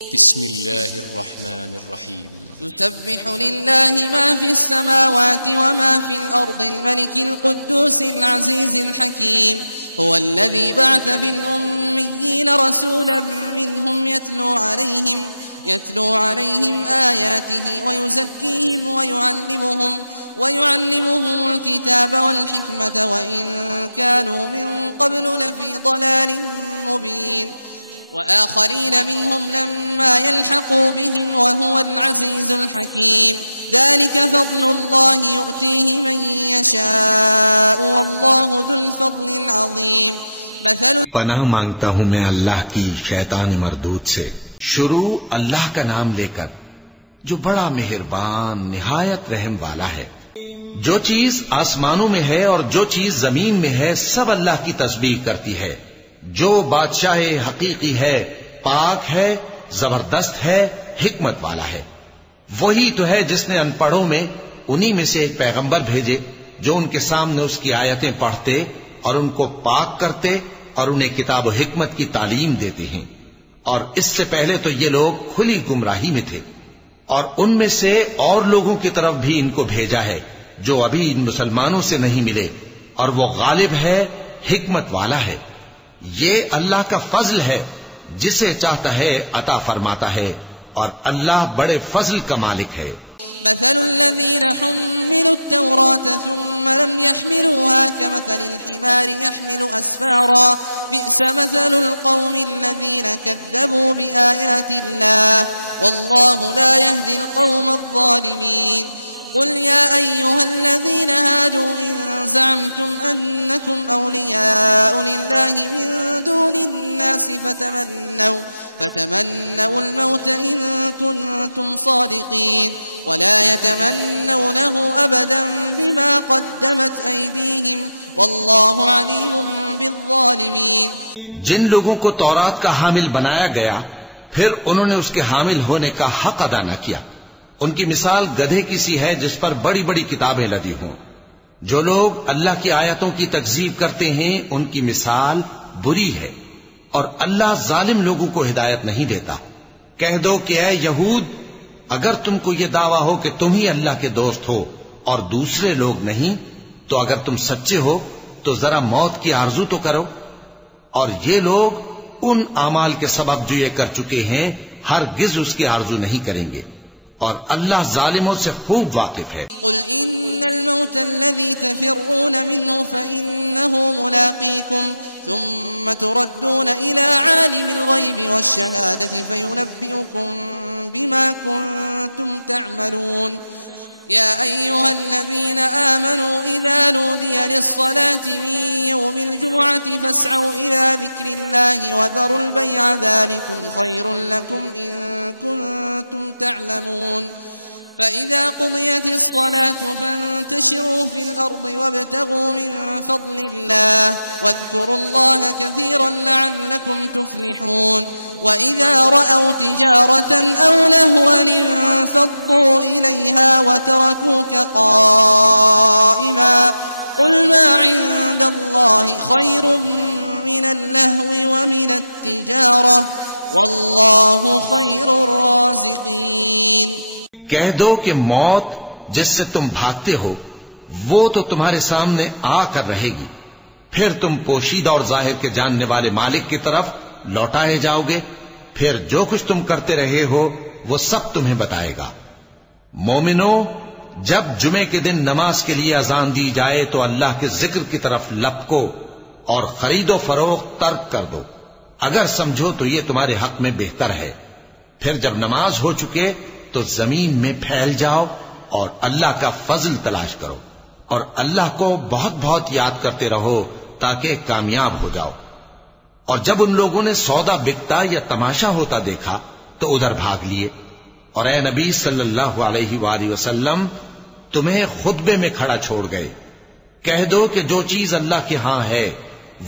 بسم الله الرحمن الرحيم يسبح لله ما في السماوات وما في الأرض الملك القدوس العزيز الحكيم هو الذي بعث في الأميين رسولا منهم يتلو عليهم آياته ويزكيهم ويعلمهم الكتاب والحكمة وإن كانوا من قبل لفي ضلال مبين وآخرين منهم لما يلحقوا بهم وهو العزيز الحكيم ذلك فضل الله يؤتيه من يشاء والله ذو الفضل العظيم پناہ مانگتا ہوں میں اللہ کی شیطان مردود سے۔ شروع اللہ کا نام لے کر جو بڑا مہربان نہایت رحم والا ہے۔ جو چیز آسمانوں میں ہے اور جو چیز زمین میں ہے سب اللہ کی تسبیح کرتی ہے۔ جو بادشاہ حقیقی ہے، پاک ہے، زبردست ہے، حکمت والا ہے۔ وہی تو ہے جس نے ان پڑھوں میں انہی میں سے ایک پیغمبر بھیجے جو ان کے سامنے اس کی آیتیں پڑھتے اور ان کو پاک کرتے اور انہیں کتاب و حکمت کی تعلیم دیتے ہیں۔ اور اس سے پہلے تو یہ لوگ کھلی گمراہی میں تھے، اور ان میں سے اور لوگوں کی طرف بھی ان کو بھیجا ہے جو ابھی ان مسلمانوں سے نہیں ملے، اور وہ غالب ہے، حکمت والا ہے۔ یہ اللہ کا فضل ہے، جسے چاہتا ہے عطا فرماتا ہے، اور اللہ بڑے فضل کا مالک ہے۔ مثل الذين حملوا التوراة ثم لم يحملوها كمثل الحمار يحمل أسفارا بئس مثل القوم الذين كذبوا بآيات الله والله لا يهدي القوم الظالمين قل يا أيها الذين هادوا إن زعمتم أنكم أولياء لله من دون الناس فتمنوا الموت إن كنتم صادقين ولا يتمنونه أبدا بما قدمت أيديهم والله عليم بالظالمين۔ جن لوگوں کو تورات کا حامل بنایا گیا پھر انہوں نے اس کے حامل ہونے کا حق ادا نہ کیا، ان کی مثال گدھے کی سی ہے جس پر بڑی بڑی کتابیں لدی ہوں۔ جو لوگ اللہ کی آیتوں کی تکذیب کرتے ہیں ان کی مثال بری ہے، اور اللہ ظالم لوگوں کو ہدایت نہیں دیتا۔ کہہ دو کہ اے یہود، اگر تم کو یہ دعویٰ ہو کہ تم ہی اللہ کے دوست ہو اور دوسرے لوگ نہیں، تو اگر تم سچے ہو تو ذرا موت کی آرزو تو کرو۔ اور یہ لوگ ان اعمال کے سبب جو یہ کر چکے ہیں ہرگز اس کی آرزو نہیں کریں گے، اور اللہ ظالموں سے خوب واقف ہے۔ قل ان الموت الذي تفرون منه فإنه ملاقيكم ثم تردون إلى عالم الغيب والشهادة فينبئكم بما كنتم تعملون يا أيها الذين آمنوا إذا نودي للصلاة من يوم الجمعة فاسعوا إلى ذكر الله وذروا البيع ذلكم خير لكم إن كنتم تعلمون فإذا قضيت الصلاة فانتشروا في الأرض وابتغوا من فضل الله واذكروا الله كثيرا لعلكم تفلحون وإذا رأوا تجارة أو لهوا انفضوا إليها وتركوك قائما قل ما عند الله خير من اللهو ومن التجارة والله خير الرازقين۔ کہہ دو کہ موت جس سے تم بھاگتے ہو وہ تو تمہارے سامنے آ کر رہے گی، پھر تم پوشیدہ اور ظاہر کے جاننے والے مالک کی طرف لوٹائے جاؤ گے، پھر جو کچھ تم کرتے رہے ہو وہ سب تمہیں بتائے گا۔ مومنو، جب جمعے کے دن نماز کے لیے اذان دی جائے تو اللہ کے ذکر کی طرف لپکو اور خرید و فروخت ترک کر دو، اگر سمجھو تو یہ تمہارے حق میں بہتر ہے۔ پھر جب نماز ہو چکے تو زمین میں پھیل جاؤ اور اللہ کا فضل تلاش کرو، اور اللہ کو بہت بہت یاد کرتے رہو تاکہ کامیاب ہو جاؤ۔ اور جب ان لوگوں نے سودا بکتا یا تماشا ہوتا دیکھا تو ادھر بھاگ لیے، اور اے نبی صلی اللہ علیہ وآلہ وسلم تمہیں خطبے میں کھڑا چھوڑ گئے۔ کہہ دو کہ جو چیز اللہ کے ہاں ہے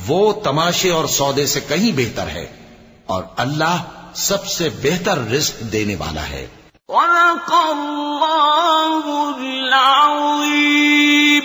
وہ تماشے اور سودے سے کہیں بہتر ہے، اور اللہ سب سے بہتر رزق دینے والا ہے۔ صدق اللہ العظیم۔